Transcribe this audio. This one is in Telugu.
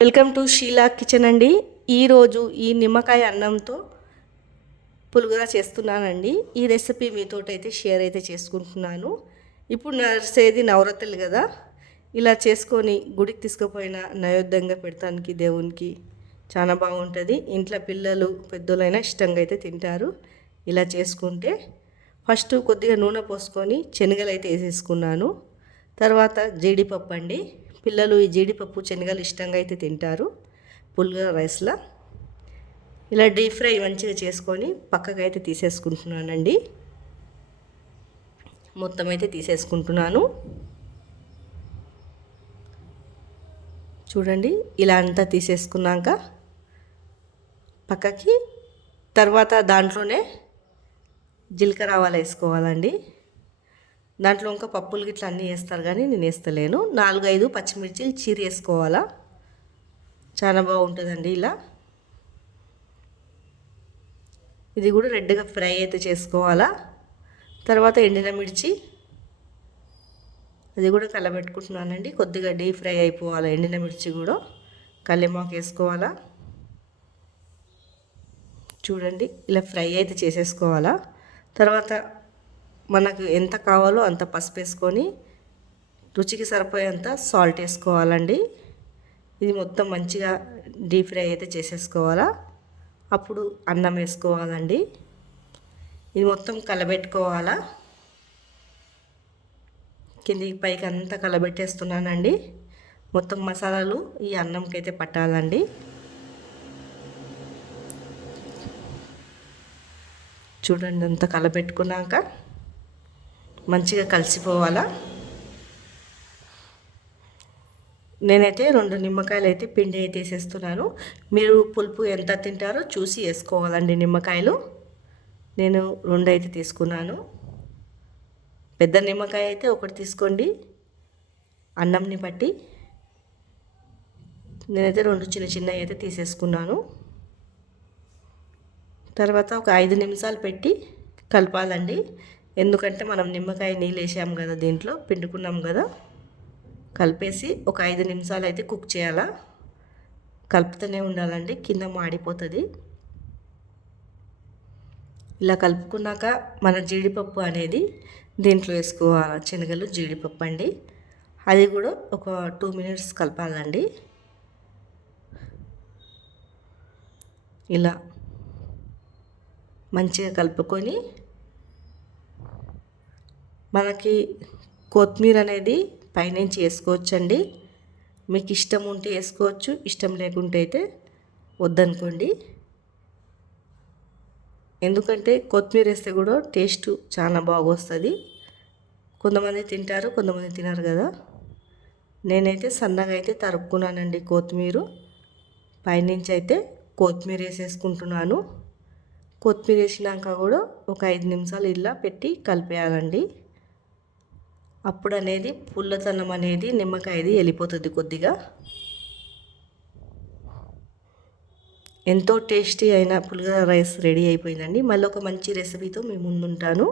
వెల్కమ్ టు షీలా కిచెన్ అండి. ఈరోజు ఈ నిమ్మకాయ అన్నంతో పులిహోర చేస్తున్నానండి. ఈ రెసిపీ మీతోటైతే షేర్ అయితే చేసుకుంటున్నాను. ఇప్పుడు నడిచేది నవరాత్రులు కదా, ఇలా చేసుకొని గుడికి తీసుకుపోయిన నైవేద్యంగా పెడతానికి దేవునికి చాలా బాగుంటుంది. ఇంట్లో పిల్లలు పెద్దలైనా ఇష్టంగా అయితే తింటారు. ఇలా చేసుకుంటే ఫస్ట్ కొద్దిగా నూనె పోసుకొని శనగలు అయితే వేసేసుకున్నాను. తర్వాత జీడిపప్పు అండి. పిల్లలు ఈ జీడిపప్పు శనగలు ఇష్టంగా అయితే తింటారు. పులిహోర రైస్లో ఇలా డీప్ ఫ్రై మంచిగా చేసుకొని పక్కకు అయితే తీసేసుకుంటున్నానండి. మొత్తం అయితే తీసేసుకుంటున్నాను. చూడండి, ఇలా అంతా తీసేసుకున్నాక పక్కకి తర్వాత దాంట్లోనే జీలకర్ర ఆవాలు వేసుకోవాలండి. దాంట్లో ఇంకా పప్పులు గిట్లా అన్నీ వేస్తారు కానీ నేను వేస్తలేను. 4-5 పచ్చిమిర్చిలు చీరి వేసుకోవాలా, చాలా బాగుంటుందండి. ఇలా ఇది కూడా రెడ్గా ఫ్రై అయితే చేసుకోవాలా. తర్వాత ఎండిన మిర్చి అది కూడా కలబెట్టుకుంటున్నానండి. కొద్దిగా డీప్ ఫ్రై అయిపోవాలి ఎండిన మిర్చి కూడా. కల్లేమాకు వేసుకోవాలా. చూడండి, ఇలా ఫ్రై అయితే చేసేసుకోవాలా. తర్వాత మనకు ఎంత కావాలో అంత పసుపు వేసుకొని రుచికి సరిపోయేంత సాల్ట్ వేసుకోవాలండి. ఇది మొత్తం మంచిగా డీప్ ఫ్రై అయితే చేసేసుకోవాలా. అప్పుడు అన్నం వేసుకోవాలండి. ఇది మొత్తం కలబెట్టుకోవాలా. కిందికి పైకి అంతా కలబెట్టేస్తున్నానండి. మొత్తం మసాలాలు ఈ అన్నంకి అయితే పట్టాలండి. చూడండి, అంతా కలబెట్టుకున్నాక మంచిగా కలిసిపోవాలా. నేనైతే 2 నిమ్మకాయలు అయితే పిండి అయితే వేసేస్తున్నాను. మీరు పులుపు ఎంత తింటారో చూసి వేసుకోవాలండి నిమ్మకాయలు. నేను 2 అయితే తీసుకున్నాను. పెద్ద నిమ్మకాయ అయితే 1 తీసుకోండి అన్నంని బట్టి. నేనైతే 2 చిన్న చిన్నవి అయితే తీసేసుకున్నాను. తర్వాత ఒక 5 నిమిషాలు పెట్టి కలపాలండి. ఎందుకంటే మనం నిమ్మకాయ నీళ్ళు వేసాం కదా, దీంట్లో పిండుకున్నాం కదా. కలిపేసి ఒక 5 నిమిషాలు అయితే కుక్ చేయాలా. కలుపుతూనే ఉండాలండి, కింద మాడిపోతుంది. ఇలా కలుపుకున్నాక మన జీడిపప్పు అనేది దీంట్లో వేసుకోవాలి. శనగలు జీడిపప్పు అండి. అది కూడా ఒక 2 మినిట్స్ కలపాలండి. ఇలా మంచిగా కలుపుకొని మనకి కొత్తిమీర అనేది పైనుంచి వేసుకోవచ్చండి. మీకు ఇష్టం ఉంటే వేసుకోవచ్చు, ఇష్టం లేకుంటే అయితే వద్దనుకోండి. ఎందుకంటే కొత్తిమీర వేస్తే కూడా టేస్ట్ చాలా బాగా వస్తుంది. కొంతమంది తింటారు, కొంతమంది తినరు కదా. నేనైతే సన్నగా అయితే తరుపుకున్నానండి కొత్తిమీర. పైనుంచి అయితే కొత్తిమీర వేసేసుకుంటున్నాను. కొత్తిమీర వేసినాక కూడా ఒక 5 నిమిషాలు ఇలా పెట్టి కలిపేయాలండి. అప్పుడు అనేది పుల్లతనం అనేది నిమ్మకాయది వెళ్ళిపోతుంది కొద్దిగా. ఎంతో టేస్టీ అయిన పులిహోర రైస్ రెడీ అయిపోయిందండి. మళ్ళీ ఒక మంచి రెసిపీతో మీ ముందుంటాను.